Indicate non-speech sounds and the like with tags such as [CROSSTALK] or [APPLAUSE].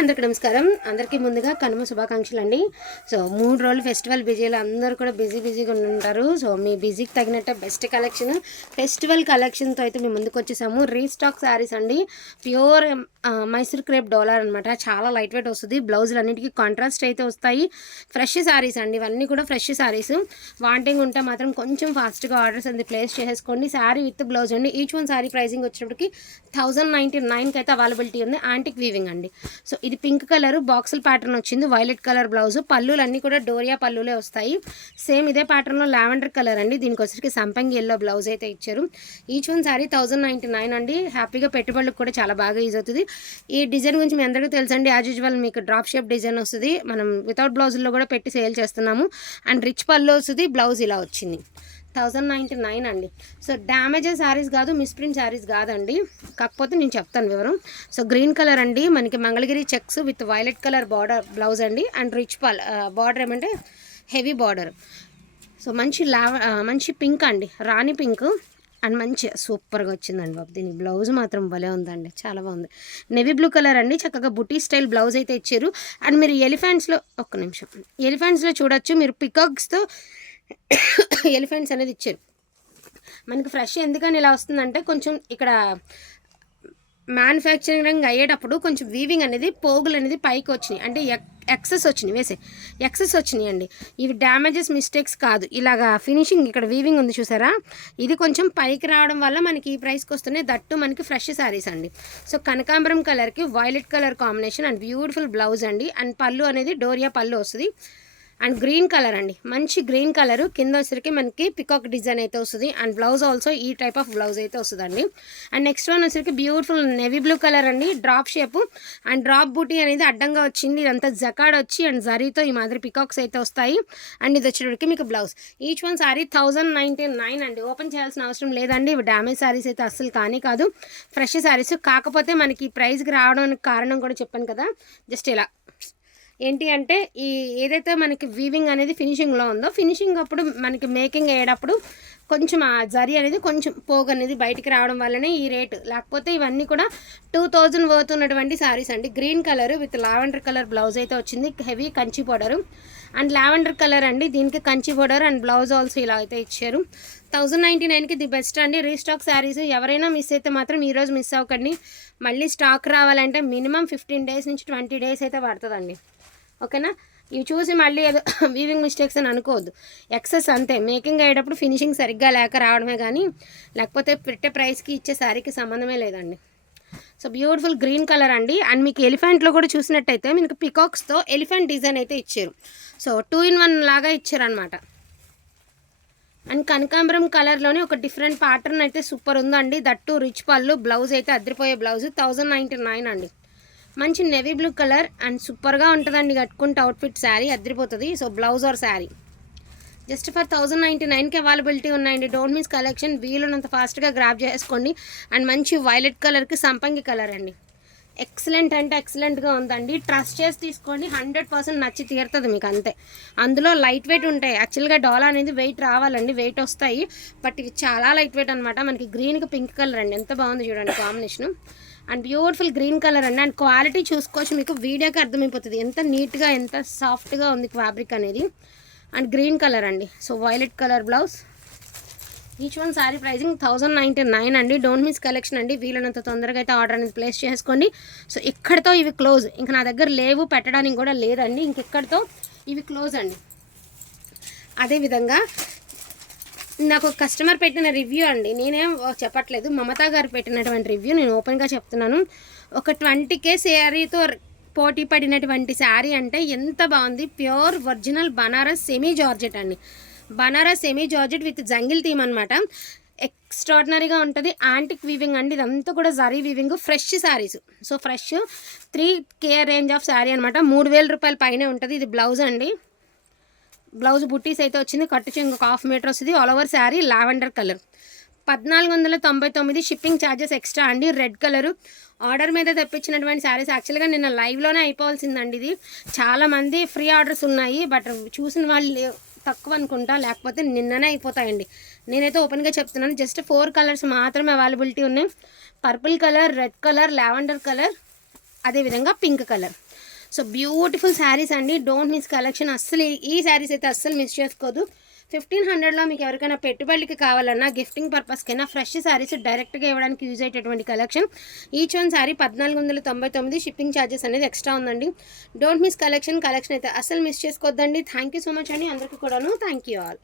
అందరికీ నమస్కారం. అందరికీ ముందుగా కనుమ శుభాకాంక్షలు అండి సో మూడు రోజులు ఫెస్టివల్ బిజీలో అందరూ కూడా బిజీ బిజీగా ఉంటారు సో మీ బిజీకి తగినట్టు బెస్ట్ కలెక్షన్ ఫెస్టివల్ కలెక్షన్తో అయితే మేము ముందుకు వచ్చేసాము. రీస్టాక్ శారీస్ అండి. ప్యూర్ మైసూర్ క్రేప్ డోలార్ అనమాట చాలా లైట్ వెయిట్ వస్తుంది. బ్లౌజులు అన్నిటికీ కాంట్రాస్ట్ అయితే వస్తాయి. ఫ్రెష్ శారీస్ అండి. ఇవన్నీ కూడా ఫ్రెష్ శారీస్. వాంటింగ్ ఉంటే మాత్రం కొంచెం ఫాస్ట్గా ఆర్డర్స్ అనేది ప్లేస్ చేసేసుకోండి శారీ విత్ బ్లౌజ్ అండి. ఈచ్ వన్ శారీ ప్రైసింగ్ వచ్చేటప్పటికి థౌజండ్ నైంటీ నైన్కి అయితే అవైలబిలిటీ ఉంది. యాంటిక్ వీవింగ్ అండి. సో ఇది పింక్ కలర్ బాక్సుల ప్యాటర్న్ వచ్చింది. వైలెట్ కలర్ బ్లౌజ్ పళ్ళులు అన్నీ కూడా డోరియా పళ్ళులే వస్తాయి. సేమ్ ఇదే ప్యాటర్న్లో లావెండర్ కలర్ అండి. దీనికి వచ్చరికి సంపంగి ఎల్లో బ్లౌజ్ అయితే ఇచ్చారు. Each one sari thousand ninety nine అండి హ్యాపీగా పెట్టుబడులకు కూడా చాలా బాగా యూజ్ అవుతుంది. ఈ డిజైన్ గురించి మీ అందరికీ తెలుసండి. యాజ్ యూజువల్ మీకు డ్రాప్ షేప్ డిజైన్ వస్తుంది. మనం వితౌట్ బ్లౌజుల్లో కూడా పెట్టి సేల్ చేస్తున్నాము. అండ్ రిచ్ పళ్ళు వస్తుంది. బ్లౌజ్ ఇలా వచ్చింది. థౌజండ్ నైంటీ నైన్ అండి. సో డ్యామేజెస్ శారీస్ కాదు మిస్ప్రింట్ శారీస్ కాదండి. కాకపోతే నేను చెప్తాను వివరం. సో గ్రీన్ కలర్ అండి. మనకి Mangalagiri checks with violet colour border blouse అండి. అండ్ రిచ్ పాల్ బార్డర్ ఏమంటే హెవీ బార్డర్. సో మంచి లావ మంచి పింక్ అండి. రాణి పింక్. అండ్ మంచి సూపర్గా వచ్చిందండి బాబు. దీని బ్లౌజ్ మాత్రం భలే ఉందండి. చాలా బాగుంది. నెవీ బ్లూ కలర్ అండి. చక్కగా బుటీ స్టైల్ బ్లౌజ్ అయితే ఇచ్చారు. అండ్ మీరు ఎలిఫెంట్స్లో ఒక్క నిమిషం. ఎలిఫెంట్స్లో చూడొచ్చు. మీరు పికాక్స్తో ఎలిఫెంట్స్ అనేది ఇచ్చారు. మనకి ఫ్రెష్ ఎందుకని ఇలా వస్తుందంటే కొంచెం ఇక్కడ మ్యానుఫ్యాక్చరింగ్ అయ్యేటప్పుడు కొంచెం వీవింగ్ అనేది పోగులు అనేది పైకి వచ్చినాయి. అంటే ఎక్సెస్ వచ్చినాయి వేసే. ఎక్సెస్ వచ్చినాయి అండి ఇవి డ్యామేజెస్ మిస్టేక్స్ కాదు. ఇలాగా ఫినిషింగ్ ఇక్కడ వీవింగ్ ఉంది చూసారా? ఇది కొంచెం పైకి రావడం వల్ల మనకి ఈ ప్రైస్కి వస్తున్నాయి దట్టు మనకి ఫ్రెష్ శారీస్ అండి. సో కనకాంబరం కలర్కి violet colour combination and beautiful blouse అండి. అండ్ పళ్ళు అనేది డోరియా పళ్ళు వస్తుంది. అండ్ గ్రీన్ కలర్ అండి. మంచి గ్రీన్ కలర్. కింద వచ్చరికి మనకి పికాక్ డిజైన్ అయితే వస్తుంది. అండ్ బ్లౌజ్ ఆల్సో ఈ టైప్ ఆఫ్ బ్లౌజ్ అయితే వస్తుందండి. అండ్ నెక్స్ట్ వన్ వచ్చరికి బ్యూటిఫుల్ నెవీ బ్లూ కలర్ అండి. డ్రాప్ షేప్ అండ్ డ్రాప్ బూటీ అనేది అడ్డంగా వచ్చింది. ఇదంతా జకాడ్ వచ్చి అండ్ జరీతో ఈ మాదిరి పికాక్స్ అయితే వస్తాయి. అండ్ ఇది వచ్చేటప్పటికి మీకు blouse each one sari thousand ninety nine అండి. ఓపెన్ చేయాల్సిన అవసరం లేదండి. ఇవి డ్యామేజ్ శారీస్ అయితే అస్సలు కానీ కాదు. ఫ్రెష్ శారీస్ కాకపోతే మనకి ప్రైస్కి రావడానికి కారణం కూడా చెప్పాను కదా. జస్ట్ ఇలా. ఏంటి అంటే ఈ ఏదైతే మనకి వీవింగ్ అనేది ఫినిషింగ్లో ఉందో ఫినిషింగ్ అప్పుడు మనకి మేకింగ్ అయ్యేటప్పుడు కొంచెం ఆ జరి అనేది కొంచెం పోగు అనేది బయటికి రావడం వల్లనే ఈ రేటు లేకపోతే ఇవన్నీ కూడా టూ థౌజండ్ వర్త్ ఉన్నటువంటి శారీస్ అండి. Green colour with lavender colour blouse అయితే వచ్చింది. Heavy Kanchi border and lavender colour అండి. దీనికి Kanchi border and blouse also ఇలా అయితే ఇచ్చారు. థౌజండ్ నైంటీ నైన్కి ది బెస్ట్ అండి. రీస్టాక్ శారీస్ ఎవరైనా మిస్ అయితే మాత్రం ఈరోజు మిస్ అవ్వకండి. మళ్ళీ స్టాక్ రావాలంటే మినిమం ఫిఫ్టీన్ డేస్ నుంచి ట్వంటీ డేస్ అయితే పడుతుందండి. ఓకేనా? ఇవి చూసి మళ్ళీ ఏదో [COUGHS] వీవింగ్ మిస్టేక్స్ అని అనుకోవద్దు. ఎక్సెస్ అంతే. మేకింగ్ అయ్యేటప్పుడు ఫినిషింగ్ సరిగ్గా లేక రావడమే కానీ లేకపోతే పెట్టే ప్రైస్కి ఇచ్చే శారీకి సంబంధమే లేదండి. సో బ్యూటిఫుల్ గ్రీన్ కలర్ అండి. అండ్ మీకు ఎలిఫెంట్లో కూడా చూసినట్టయితే మీకు పికాక్స్తో ఎలిఫెంట్ డిజైన్ అయితే ఇచ్చారు. సో టూ ఇన్ వన్ లాగా ఇచ్చారనమాట అండ్ కనకాంబరం కలర్లోనే ఒక డిఫరెంట్ ప్యాటర్న్ అయితే సూపర్ ఉందండి. దట్టు రిచ్ పళ్ళు బ్లౌజ్ అయితే అద్దరిపోయే బ్లౌజ్ థౌజండ్ నైంటీ నైన్ అండి. మంచి నెవీ బ్లూ కలర్ అండ్ సూపర్గా ఉంటుందండి కట్టుకుంటే అవుట్ఫిట్ శారీ అదిరిపోతుంది so blouse or sari just for thousand ninety నైన్కి అవైలబిలిటీ ఉన్నాయండి. డోంట్ మిస్ కలెక్షన్ వీలున్నంత ఫాస్ట్గా గ్రాప్ చేసుకోండి. అండ్ మంచి వైలెట్ కలర్కి సంపంగి కలర్ అండి. ఎక్సలెంట్ అంటే ఎక్సలెంట్గా ఉందండి. ట్రస్ట్ చేసి తీసుకోండి. హండ్రెడ్ పర్సెంట్ నచ్చి తీరుతుంది మీకు అంతే. అందులో లైట్ వెయిట్ ఉంటాయి. యాక్చువల్గా డాల్ అనేది వెయిట్ రావాలండి. వెయిట్ వస్తాయి. బట్ ఇవి చాలా లైట్ వెయిట్ అనమాట మనకి గ్రీన్కి పింక్ కలర్ అండి. ఎంత బాగుంది చూడండి combination and beautiful green colour అండి. అండ్ క్వాలిటీ చూసుకోవచ్చు మీకు వీడియోకి అర్థమైపోతుంది. ఎంత నీట్గా ఎంత సాఫ్ట్గా ఉంది ఫ్యాబ్రిక్ అనేది. అండ్ గ్రీన్ కలర్ అండి. So violet colour blouse each one sari pricing thousand ninety nine అండి. డోంట్ మిస్ కలెక్షన్ అండి. వీలైనంత తొందరగా అయితే ఆర్డర్ అనేది ప్లేస్ చేసుకోండి. సో ఇక్కడితో ఇవి క్లోజ్ ఇంకా నా దగ్గర లేవు పెట్టడానికి కూడా లేదండి. ఇంకెక్కడితో ఇవి క్లోజ్ అండి. అదేవిధంగా నాకు కస్టమర్ పెట్టిన రివ్యూ అండి. నేనేం చెప్పట్లేదు. మమతా గారు పెట్టినటువంటి రివ్యూ నేను ఓపెన్గా చెప్తున్నాను. ఒక ట్వంటీ కే శారీతో పోటీ పడినటువంటి శారీ అంటే ఎంత బాగుంది. Pure original Banaras semi georgette అండి. Banaras semi georgette with jungle theme అనమాట ఎక్స్ట్రాడినరీగా ఉంటుంది. యాంటిక్ వీవింగ్ అండి. ఇదంతా కూడా zari weaving fresh saris so fresh three K range of sari అనమాట మూడు వేల రూపాయల పైనే ఉంటుంది. ఇది బ్లౌజ్ అండి. బ్లౌజ్ బుట్టీస్ అయితే వచ్చింది. కట్టు చెంగు హాఫ్ మీటర్ వస్తుంది. All over sari lavender colour పద్నాలుగు వందల తొంభై తొమ్మిది షిప్పింగ్ ఛార్జెస్ ఎక్స్ట్రా అండి. రెడ్ కలరు ఆర్డర్ మీద తెప్పించినటువంటి శారీస్ యాక్చువల్గా నిన్న లైవ్లోనే అయిపోవాల్సిందండి ఇది. చాలామంది ఫ్రీ ఆర్డర్స్ ఉన్నాయి. బట్ చూసిన వాళ్ళు తక్కువ అనుకుంటా. లేకపోతే నిన్ననే అయిపోతాయండి. నేనైతే ఓపెన్గా చెప్తున్నాను. జస్ట్ ఫోర్ కలర్స్ మాత్రమే అవైలబిలిటీ ఉన్నాయి. Purple colour red colour lavender colour అదేవిధంగా pink colour so beautiful saris అండి. డోంట్ మిస్ కలెక్షన్ అస్సలు ఈ- శారీస్ అయితే అస్సలు మిస్ చేసుకోదు. ఫిఫ్టీన్ హండ్రెడ్లో మీకు ఎవరికైనా పెట్టుబడికి కావాలన్నా గిఫ్టింగ్ పర్పస్కైనా ఫ్రెష్ శారీస్ డైరెక్ట్గా ఇవ్వడానికి యూజ్ అయ్యేటటువంటి కలెక్షన్ ఈచ్ వన్ శారీ పద్నాలుగు వందల తొంభై తొమ్మిది షిప్పింగ్ ఛార్జెస్ అనేది ఎక్స్ట్రా ఉందండి. డోంట్ మిస్ కలెక్షన్ కలెక్షన్ అయితే అస్సలు మిస్ చేసుకోవద్దండి థ్యాంక్ యూ సో మచ్ అండి. అందరికీ కూడాను. Thank you all